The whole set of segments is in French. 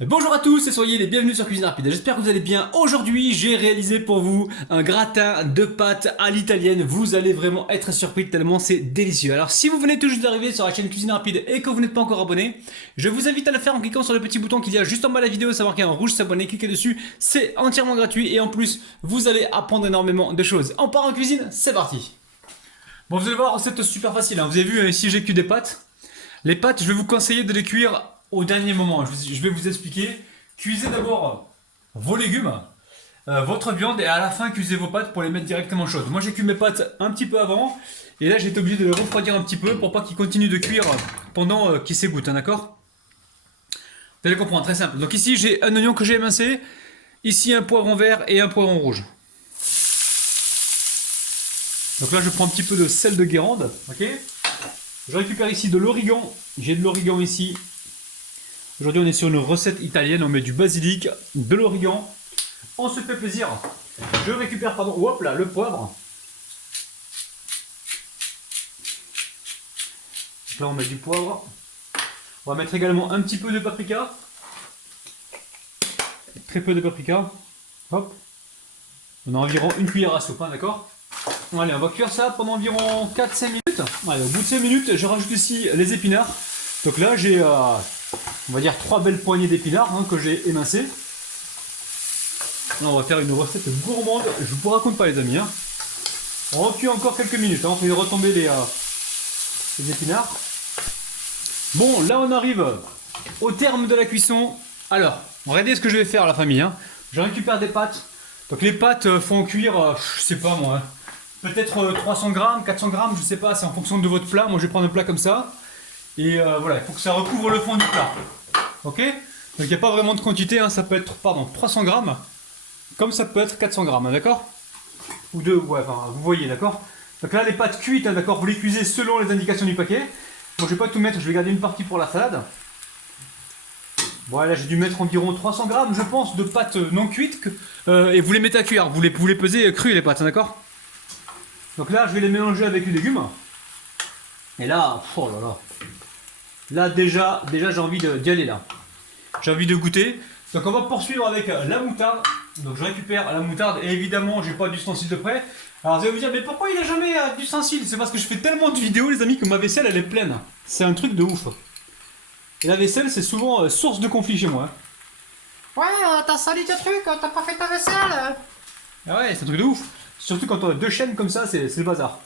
Bonjour à tous et soyez les bienvenus sur Cuisine Rapide. J'espère que vous allez bien. Aujourd'hui, j'ai réalisé pour vous un gratin de pâtes à l'italienne. Vous allez vraiment être surpris tellement c'est délicieux. Alors, si vous venez tout juste d'arriver sur la chaîne Cuisine Rapide et que vous n'êtes pas encore abonné, je vous invite à le faire en cliquant sur le petit bouton qu'il y a juste en bas de la vidéo, savoir qu'il y a un rouge s'abonner, cliquez dessus. C'est entièrement gratuit et en plus, vous allez apprendre énormément de choses. On part en cuisine, c'est parti. Bon, vous allez voir, recette super facile, hein. Vous avez vu, ici j'ai cuit des pâtes. Les pâtes, je vais vous conseiller de les cuire au dernier moment. Je vais vous expliquer. Cuisez d'abord vos légumes, votre viande et à la fin cuisez vos pâtes pour les mettre directement chaudes. Moi j'ai cuit mes pâtes un petit peu avant et là j'ai été obligé de les refroidir un petit peu pour pas qu'ils continuent de cuire pendant qu'ils s'égouttent, hein, d'accord? Vous allez comprendre, très simple. Donc ici j'ai un oignon que j'ai émincé, ici un poivron vert et un poivron rouge. Donc là je prends un petit peu de sel de Guérande, ok? Je récupère ici de l'origan, j'ai de l'origan ici. Aujourd'hui on est sur une recette italienne, on met du basilic, de l'origan, on se fait plaisir. Je récupère, pardon, hop là, le poivre. Donc là on met du poivre. On va mettre également un petit peu de paprika. Très peu de paprika. Hop. On a environ une cuillère à soupe, hein, d'accord? Allez, on va cuire ça pendant environ 4-5 minutes. Allez, au bout de 5 minutes, je rajoute ici les épinards. Donc là j'ai... on va dire 3 belles poignées d'épinards, hein, que j'ai émincées. Là, on va faire une recette gourmande, je vous raconte pas les amis, hein. On recuit encore quelques minutes, hein. On fait retomber les épinards. Bon, là on arrive au terme de la cuisson. Alors, regardez ce que je vais faire la famille, hein. Je récupère des pâtes. Donc les pâtes font cuire, je sais pas moi, hein, peut-être 300 grammes, 400 grammes, je sais pas, c'est en fonction de votre plat. Moi je vais prendre un plat comme ça. Et voilà, il faut que ça recouvre le fond du plat. Ok? Donc il n'y a pas vraiment de quantité, hein, ça peut être, pardon, 300 grammes, comme ça peut être 400 grammes, hein, d'accord? Ou deux, ouais, enfin, vous voyez, d'accord? Donc là, les pâtes cuites, hein, d'accord, vous les cuisez selon les indications du paquet. Bon, je vais pas tout mettre, je vais garder une partie pour la salade. Voilà, j'ai dû mettre environ 300 grammes, je pense, de pâtes non cuites, et vous les mettez à cuire, vous les pesez crues les pâtes, hein, d'accord? Donc là, je vais les mélanger avec les légumes. Et là, oh là là. Là, déjà j'ai envie d'y aller, là. J'ai envie de goûter. Donc on va poursuivre avec la moutarde. Donc je récupère la moutarde et évidemment j'ai pas d'ustensile de près. Alors vous allez me dire mais pourquoi il a jamais d'ustensile? C'est parce que je fais tellement de vidéos les amis que ma vaisselle elle est pleine. C'est un truc de ouf. Et la vaisselle c'est souvent source de conflit chez moi. Ouais, t'as sali tes trucs, t'as pas fait ta vaisselle. Ah ouais, c'est un truc de ouf. Surtout quand on a deux chaînes comme ça, c'est le bazar.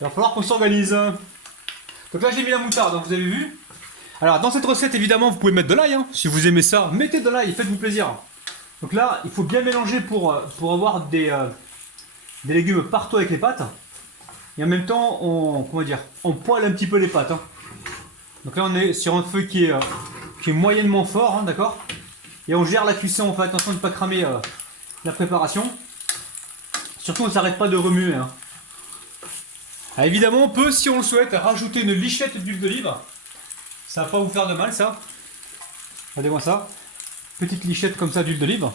Il va falloir qu'on s'organise. Donc là j'ai mis la moutarde, hein, vous avez vu. Alors dans cette recette évidemment vous pouvez mettre de l'ail, hein. Si vous aimez ça, mettez de l'ail, faites-vous plaisir. Donc là il faut bien mélanger pour avoir des légumes partout avec les pâtes. Et en même temps on poêle un petit peu les pâtes, hein. Donc là on est sur un feu qui est moyennement fort, hein, d'accord. Et on gère la cuisson, on fait attention de ne pas cramer la préparation. Surtout on ne s'arrête pas de remuer, hein. Alors, évidemment on peut, si on le souhaite, rajouter une lichette d'huile d'olive. Ça va pas vous faire de mal ça. Regardez-moi ça. Petite lichette comme ça d'huile d'olive.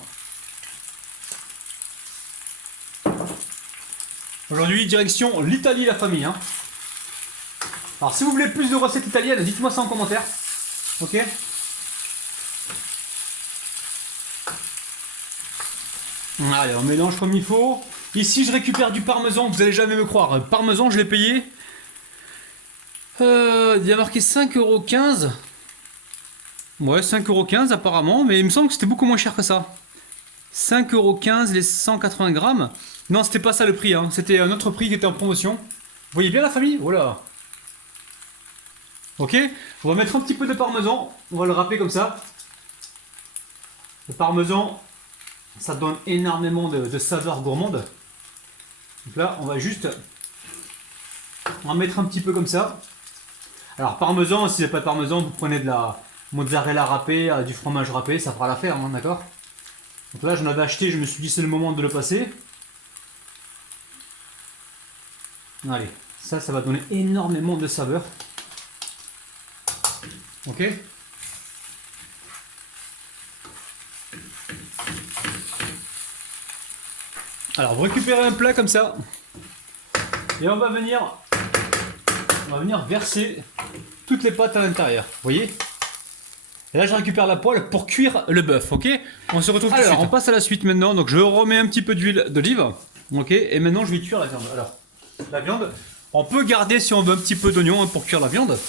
Aujourd'hui, direction l'Italie la famille, hein. Alors si vous voulez plus de recettes italiennes, dites-moi ça en commentaire. Ok? Allez, on mélange comme il faut. Ici, je récupère du parmesan, vous allez jamais me croire. Parmesan, je l'ai payé. Il y a marqué 5,15 €. Ouais, 5,15 € apparemment, mais il me semble que c'était beaucoup moins cher que ça. 5,15 € les 180 grammes. Non, c'était pas ça le prix, hein. C'était un autre prix qui était en promotion. Vous voyez bien la famille? Voilà. Ok, on va mettre un petit peu de parmesan. On va le râper comme ça. Le parmesan, ça donne énormément de saveurs gourmandes. Donc là, on va juste en mettre un petit peu comme ça. Alors parmesan, si c'est pas de parmesan, vous prenez de la mozzarella râpée, du fromage râpé, ça fera l'affaire, hein, d'accord? Donc là, j'en avais acheté, je me suis dit c'est le moment de le passer. Allez, ça va donner énormément de saveur. Ok? Alors, vous récupérez un plat comme ça. Et on va venir verser toutes les pâtes à l'intérieur. Vous voyez? Et là je récupère la poêle pour cuire le bœuf, ok? On se retrouve tout de suite. Alors on passe à la suite maintenant, donc je remets un petit peu d'huile d'olive, ok? Et maintenant je vais cuire la viande. Alors, la viande, on peut garder si on veut un petit peu d'oignon hein, pour cuire la viande.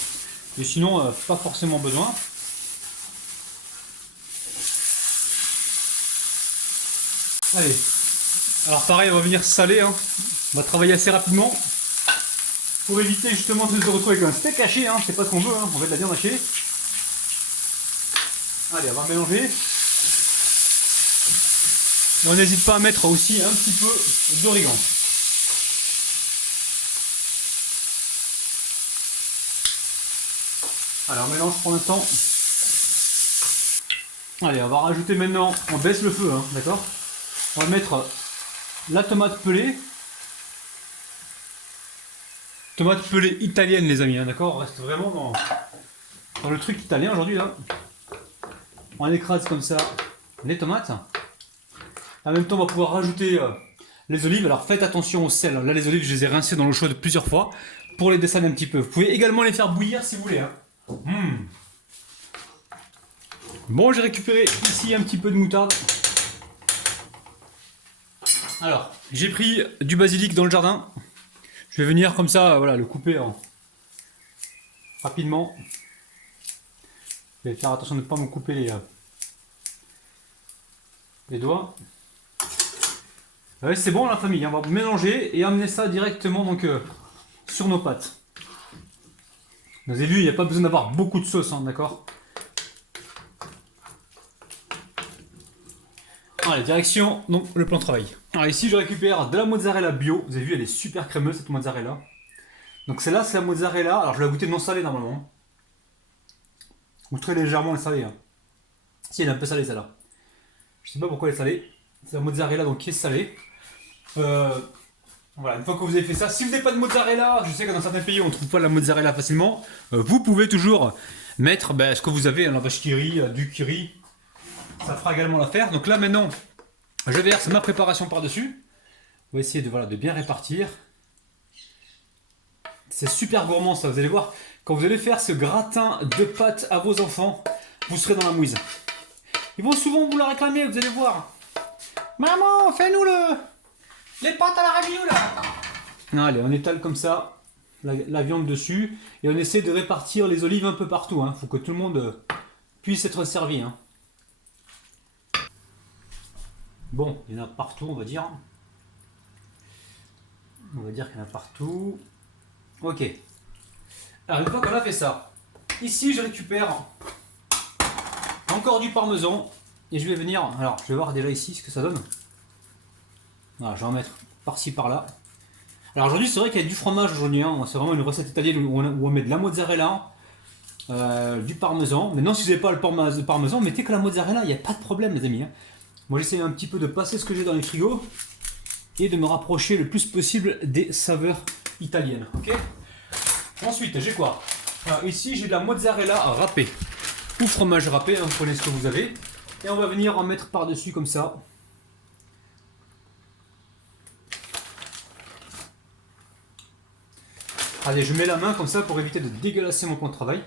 Et sinon, pas forcément besoin. Allez. Alors pareil, on va venir saler, hein. On va travailler assez rapidement. Pour éviter justement de se retrouver avec un steak haché, hein. C'est pas ce qu'on veut, hein. On veut de la viande hachée. Allez, on va mélanger. Et on n'hésite pas à mettre aussi un petit peu d'origan. Allez, on mélange pour l'instant. Allez, on va rajouter maintenant, on baisse le feu, hein, d'accord? On va mettre la tomate pelée. Tomate pelée italienne, les amis, hein, d'accord? On reste vraiment dans le truc italien aujourd'hui, là. On écrase comme ça les tomates. En même temps, on va pouvoir rajouter les olives. Alors faites attention au sel. Là, les olives, je les ai rincées dans l'eau chaude plusieurs fois pour les dessaler un petit peu. Vous pouvez également les faire bouillir si vous voulez. Hein. Bon, j'ai récupéré ici un petit peu de moutarde. Alors, j'ai pris du basilic dans le jardin. Je vais venir comme ça, voilà, le couper rapidement. Je vais faire attention de ne pas me couper les doigts. Ouais, c'est bon la famille, on va mélanger et amener ça directement donc, sur nos pâtes. Vous avez vu, il n'y a pas besoin d'avoir beaucoup de sauce, hein, d'accord? Allez, direction donc, le plan de travail. Alors ici, je récupère de la mozzarella bio. Vous avez vu, elle est super crémeuse cette mozzarella. Donc celle-là, c'est la mozzarella. Alors je vais la goûter non salée normalement. Ou très légèrement salée. Hein. Si, elle est un peu salée celle-là. Je sais pas pourquoi elle est salée. C'est la mozzarella donc qui est salée. Voilà, une fois que vous avez fait ça, si vous n'avez pas de mozzarella, je sais que dans certains pays on ne trouve pas la mozzarella facilement, vous pouvez toujours mettre ce que vous avez, la vache qui rit, du curry, ça fera également l'affaire. Donc là maintenant, je verse ma préparation par-dessus. On va essayer de, voilà, de bien répartir. C'est super gourmand ça, vous allez voir, quand vous allez faire ce gratin de pâtes à vos enfants, vous serez dans la mouise. Ils vont souvent vous la réclamer, vous allez voir. Maman, fais-nous les pâtes à la raviola. Allez, on étale comme ça la viande dessus et on essaie de répartir les olives un peu partout. Il faut que tout le monde puisse être servi. Hein. Bon, il y en a partout, on va dire. On va dire qu'il y en a partout. Ok. Alors, une fois qu'on a fait ça, ici je récupère encore du parmesan et je vais venir. Alors, je vais voir déjà ici ce que ça donne. Voilà, je vais en mettre par-ci par-là. Alors aujourd'hui c'est vrai qu'il y a du fromage aujourd'hui, hein. C'est vraiment une recette italienne où on met de la mozzarella, du parmesan. Maintenant si vous n'avez pas le parmesan, mettez que la mozzarella, il n'y a pas de problème les amis. Hein. Moi j'essaie un petit peu de passer ce que j'ai dans les frigos et de me rapprocher le plus possible des saveurs italiennes. Ok. Ensuite j'ai quoi? Alors, ici j'ai de la mozzarella râpée ou fromage râpé, hein, vous prenez ce que vous avez. Et on va venir en mettre par-dessus comme ça. Allez, je mets la main comme ça pour éviter de dégueulasser mon plan de travail.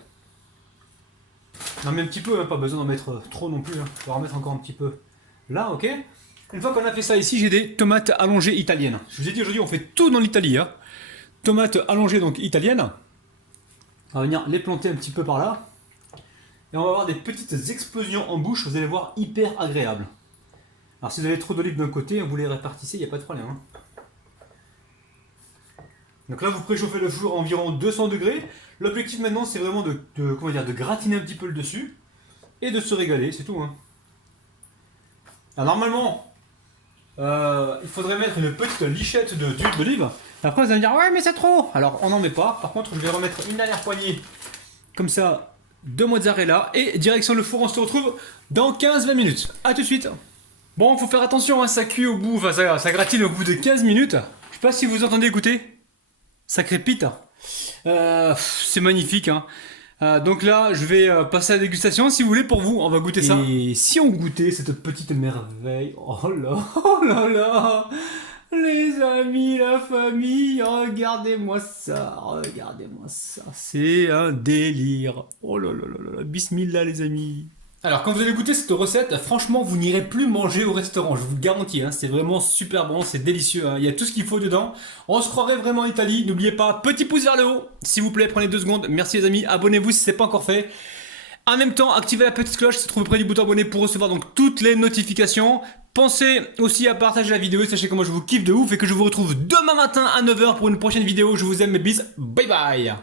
Non mais un petit peu, hein, pas besoin d'en mettre trop non plus. Hein. On va remettre encore un petit peu là, ok. Une fois qu'on a fait ça ici, j'ai des tomates allongées italiennes. Je vous ai dit aujourd'hui, on fait tout dans l'Italie. Hein. Tomates allongées donc italiennes. On va venir les planter un petit peu par là. Et on va avoir des petites explosions en bouche, vous allez voir, hyper agréables. Alors si vous avez trop d'olives d'un côté, vous les répartissez, il n'y a pas de problème. Hein. Donc là, vous préchauffez le four à environ 200 degrés. L'objectif maintenant, c'est vraiment de gratiner un petit peu le dessus et de se régaler, c'est tout. Hein. Alors normalement, il faudrait mettre une petite lichette d'huile d'olive. Après, vous allez me dire, ouais, mais c'est trop. Alors, on n'en met pas. Par contre, je vais remettre une dernière poignée, comme ça, de mozzarella. Et direction le four, on se retrouve dans 15-20 minutes. A tout de suite. Bon, il faut faire attention, hein, ça cuit au bout, enfin, ça gratine au bout de 15 minutes. Je sais pas si vous entendez goûter. Ça crépite. C'est magnifique. Hein. Donc là, je vais passer à la dégustation. Si vous voulez, pour vous, on va goûter ça. Et si on goûtait cette petite merveille. Oh là là. Les amis, la famille, regardez-moi ça, c'est un délire. Oh là là là là, bismillah les amis. Alors quand vous allez goûter cette recette, franchement vous n'irez plus manger au restaurant, je vous le garantis, hein, c'est vraiment super bon, c'est délicieux, hein, il y a tout ce qu'il faut dedans. On se croirait vraiment en Italie, n'oubliez pas, petit pouce vers le haut, s'il vous plaît, prenez 2 secondes, merci les amis, abonnez-vous si ce n'est pas encore fait. En même temps, activez la petite cloche, se trouve près du bouton abonné pour recevoir donc toutes les notifications. Pensez aussi à partager la vidéo, sachez que moi je vous kiffe de ouf et que je vous retrouve demain matin à 9 h pour une prochaine vidéo. Je vous aime mes bis, bye bye.